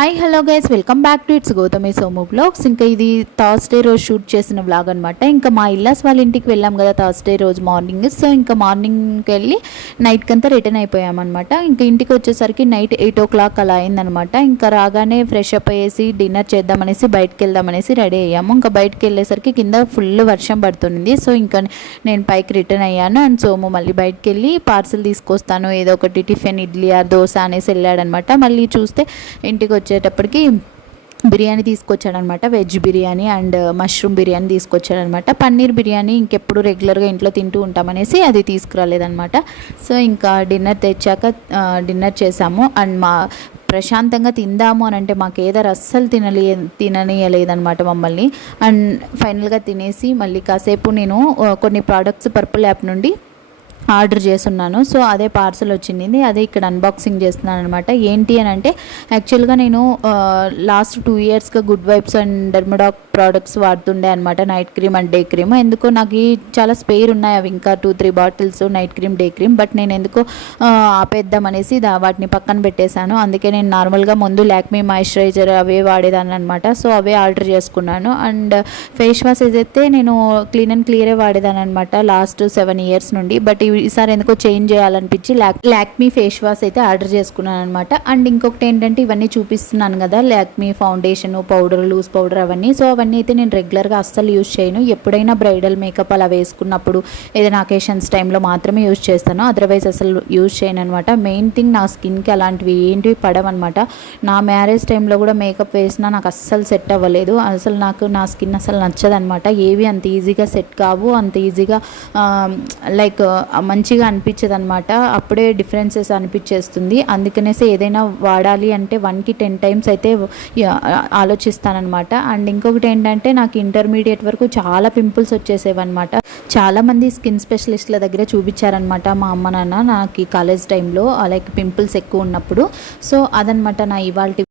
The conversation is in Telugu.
Hi hello guys, welcome back to it's Gautami Somu blogs. ఇంకా ఇది థర్స్డే రోజు షూట్ చేసిన వ్లాగ్ అనమాట. ఇంకా మా ఇల్లాస్ వాళ్ళ ఇంటికి వెళ్ళాం కదా థర్స్డే రోజు మార్నింగ్. సో ఇంకా మార్నింగ్కి వెళ్ళి నైట్కి అంతా రిటర్న్ అయిపోయామన్నమాట. ఇంకా ఇంటికి వచ్చేసరికి నైట్ 8 o'clock అలా అయిందనమాట. ఇంకా రాగానే ఫ్రెష్ అప్ అయ్యేసి డిన్నర్ చేద్దామనేసి బయటకు వెళ్దామనేసి రెడీ అయ్యాము. ఇంకా బయటకు వెళ్ళేసరికి కింద ఫుల్ వర్షం పడుతుంది. సో ఇంకా నేను పైకి రిటర్న్ అయ్యాను. అండ్ సోము మళ్ళీ బయటకు వెళ్ళి పార్సిల్ తీసుకొస్తాను, ఏదో ఒకటి టిఫిన్, ఇడ్లీ ఆర్ దోశ అనేసి వెళ్ళాడనమాట. మళ్ళీ చూస్తే ఇంటికి వచ్చేటప్పటికి బిర్యానీ తీసుకొచ్చాడనమాట. Veg biryani and mushroom biryani తీసుకొచ్చాడనమాట. పన్నీర్ బిర్యానీ ఇంకెప్పుడు రెగ్యులర్గా ఇంట్లో తింటూ ఉంటామనేసి అది తీసుకురాలేదనమాట. సో ఇంకా డిన్నర్ తెచ్చాక డిన్నర్ చేసాము. అండ్ ప్రశాంతంగా తిందాము అని అంటే మాకు ఏదో అస్సలు తిననీయలేదనమాట మమ్మల్ని. అండ్ ఫైనల్గా తినేసి మళ్ళీ కాసేపు నేను కొన్ని ప్రోడక్ట్స్ పర్పుల్ యాప్ నుండి ఆర్డర్ చేస్తున్నాను. సో అదే పార్సల్ వచ్చింది, అదే ఇక్కడ అన్బాక్సింగ్ చేస్తున్నాను అనమాట. ఏంటి అని అంటే యాక్చువల్గా నేను లాస్ట్ 2 yearsగా good vibes and Dermadoc products వాడుతుండే అనమాట, night cream and day cream. ఎందుకో నాకు చాలా స్పేర్ ఉన్నాయి, అవి ఇంకా 2-3 bottles night cream, day cream. But నేను ఎందుకో ఆపేద్దామనేసి వాటిని పక్కన పెట్టేశాను. అందుకే నేను నార్మల్గా ముందు లాక్మీ మాయిశ్చరైజర్ అవే వాడేదాన్ని అనమాట. సో అవే ఆర్డర్ చేసుకున్నాను. అండ్ ఫేస్ వాష్ అయితే నేను క్లీన్ అండ్ క్లియరే వాడేదాన్ని అనమాట లాస్ట్ 7 years నుండి. బట్ ఈసారి ఎందుకో చేంజ్ చేయాలనిపించి లాక్మీ ఫేస్ వాష్ అయితే ఆర్డర్ చేసుకున్నాను అనమాట. అండ్ ఇంకొకటి ఏంటంటే ఇవన్నీ చూపిస్తున్నాను కదా, Lakme foundation, powder, loose powder అవన్నీ. సో అవన్నీ అయితే నేను రెగ్యులర్గా అస్సలు యూజ్ చేయను. ఎప్పుడైనా బ్రైడల్ మేకప్ అలా వేసుకున్నప్పుడు ఏదైనా అకేషన్స్ టైంలో మాత్రమే యూజ్ చేస్తాను, అదర్వైజ్ అసలు యూజ్ చేయను అనమాట. మెయిన్ థింగ్ నా స్కిన్కి అలాంటివి ఏంటివి పడవన్నమాట. నా మ్యారేజ్ టైంలో కూడా మేకప్ వేసినా నాకు అస్సలు సెట్ అవ్వలేదు. అసలు నాకు నా స్కిన్ అసలు నచ్చదనమాట. ఏవి అంత ఈజీగా సెట్ కావు, అంత ఈజీగా లైక్ మంచిగా అనిపించదు అనమాట. అప్పుడే డిఫరెన్సెస్ అనిపించేస్తుంది. అందుకనేసి ఏదైనా వాడాలి అంటే 1కి 10 times అయితే ఆలోచిస్తానమాట. అండ్ ఇంకొకటి ఏంటంటే నాకు ఇంటర్మీడియట్ వరకు చాలా పింపుల్స్ వచ్చేసేవన్నమాట. చాలామంది స్కిన్ స్పెషలిస్ట్ల దగ్గర చూపించారనమాట మా అమ్మ నాన్న నాకు కాలేజ్ టైంలో, లైక్ పింపుల్స్ ఎక్కువ ఉన్నప్పుడు. సో అదనమాట నా ఇవాళ